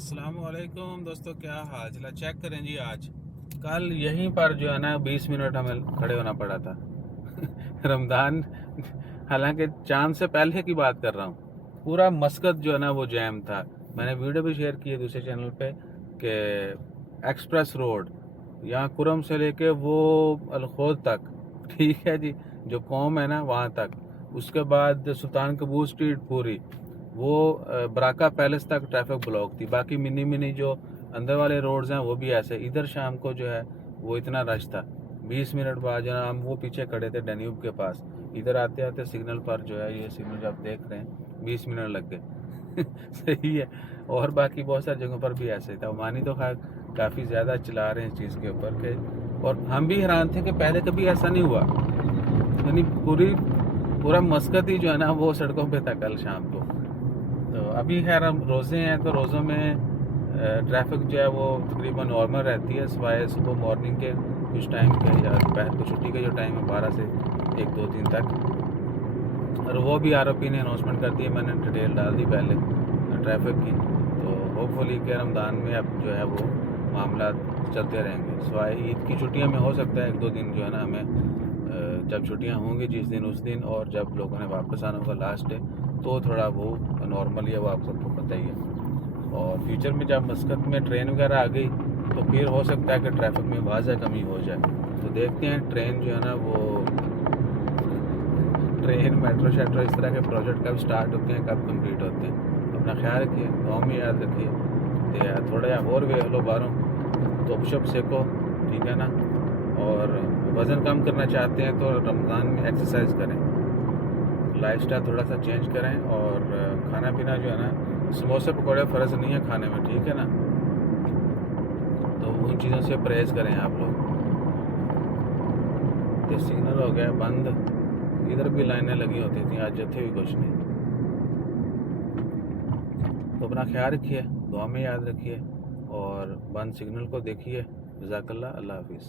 अस्सलामुअलैकुम दोस्तों, क्या हाल चला। चेक करें जी, आज कल यहीं पर जो है ना 20 मिनट हमें खड़े होना पड़ा था। रमज़ान, हालांकि चांद से पहले की बात कर रहा हूँ। पूरा मस्कत जो है ना वो जैम था। मैंने वीडियो भी शेयर की है दूसरे चैनल पे कि एक्सप्रेस रोड यहाँ कुरम से लेके वो अलखोद तक, ठीक है जी, जो कौम है ना वहाँ तक, उसके बाद सुल्तान कबूर स्ट्रीट पूरी, वो बराका पैलेस तक ट्रैफिक ब्लॉक थी। बाकी मिनी मिनी जो अंदर वाले रोड्स हैं वो भी ऐसे। इधर शाम को जो है वो इतना रश था। 20 मिनट बाद जो है हम वो पीछे खड़े थे डैन्यूब के पास। इधर आते आते सिग्नल पर जो है, ये सिग्नल जो आप देख रहे हैं, 20 मिनट लग गए। सही है। और बाकी बहुत सारी जगहों पर भी ऐसे था। मानी तो खैर काफ़ी ज़्यादा चला रहे हैं इस चीज़ के ऊपर के, और हम भी हैरान थे कि पहले कभी ऐसा नहीं हुआ। यानी पूरा मस्कत ही जो है ना वो सड़कों पे था कल शाम को। तो अभी खैर हम रोज़े हैं, तो रोज़ों में ट्रैफिक जो है वो तकरीबन नॉर्मल रहती है, सिवाय सुबह मॉर्निंग के कुछ टाइम के या दोपहर को छुट्टी का जो टाइम है 12 से 1 2 3 तक। और वो भी आरओपी ने अनाउंसमेंट कर दी है, मैंने डिटेल डाल दी पहले ट्रैफिक की। तो होपफुली के रमज़ान में अब जो है वो मामला चलते रहेंगे। सिवाय ईद की छुट्टियां में हो सकता है 1 2 दिन जो है ना हमें जब छुट्टियां होंगी जिस दिन उस दिन, और जब लोगों ने वापस आना होगा लास्ट डे, तो थोड़ा वो नॉर्मल ही है, वो आप सबको पता ही है। और फ्यूचर में जब मस्कत में ट्रेन वगैरह आ गई तो फिर हो सकता है कि ट्रैफिक में वाज़ह कमी हो जाए। तो देखते हैं ट्रेन जो है ना वो ट्रेन मेट्रो शेट्रो इस तरह के प्रोजेक्ट कब स्टार्ट होते हैं, कब कंप्लीट होते हैं। अपना ख्याल रखिए, गाँव में याद रखिए। तो थोड़ा और वे लो बारों तो शप सेको, ठीक है ना। और वज़न कम करना चाहते हैं तो रमज़ान में एक्सरसाइज करें, लाइफस्टाइल थोड़ा सा चेंज करें। और खाना पीना जो है ना, समोसे पकौड़े फ़र्ज़ नहीं है खाने में, ठीक है ना। तो उन चीज़ों से परहेज़ करें आप लोग। तो सिग्नल हो गया बंद, इधर भी लाइनें लगी होती थी, आज जत्थे भी कुछ नहीं। तो अपना ख्याल रखिए, दुआ में याद रखिए, और बंद सिग्नल को देखिए। जज़ाकल्लाह, अल्लाह हाफिज़।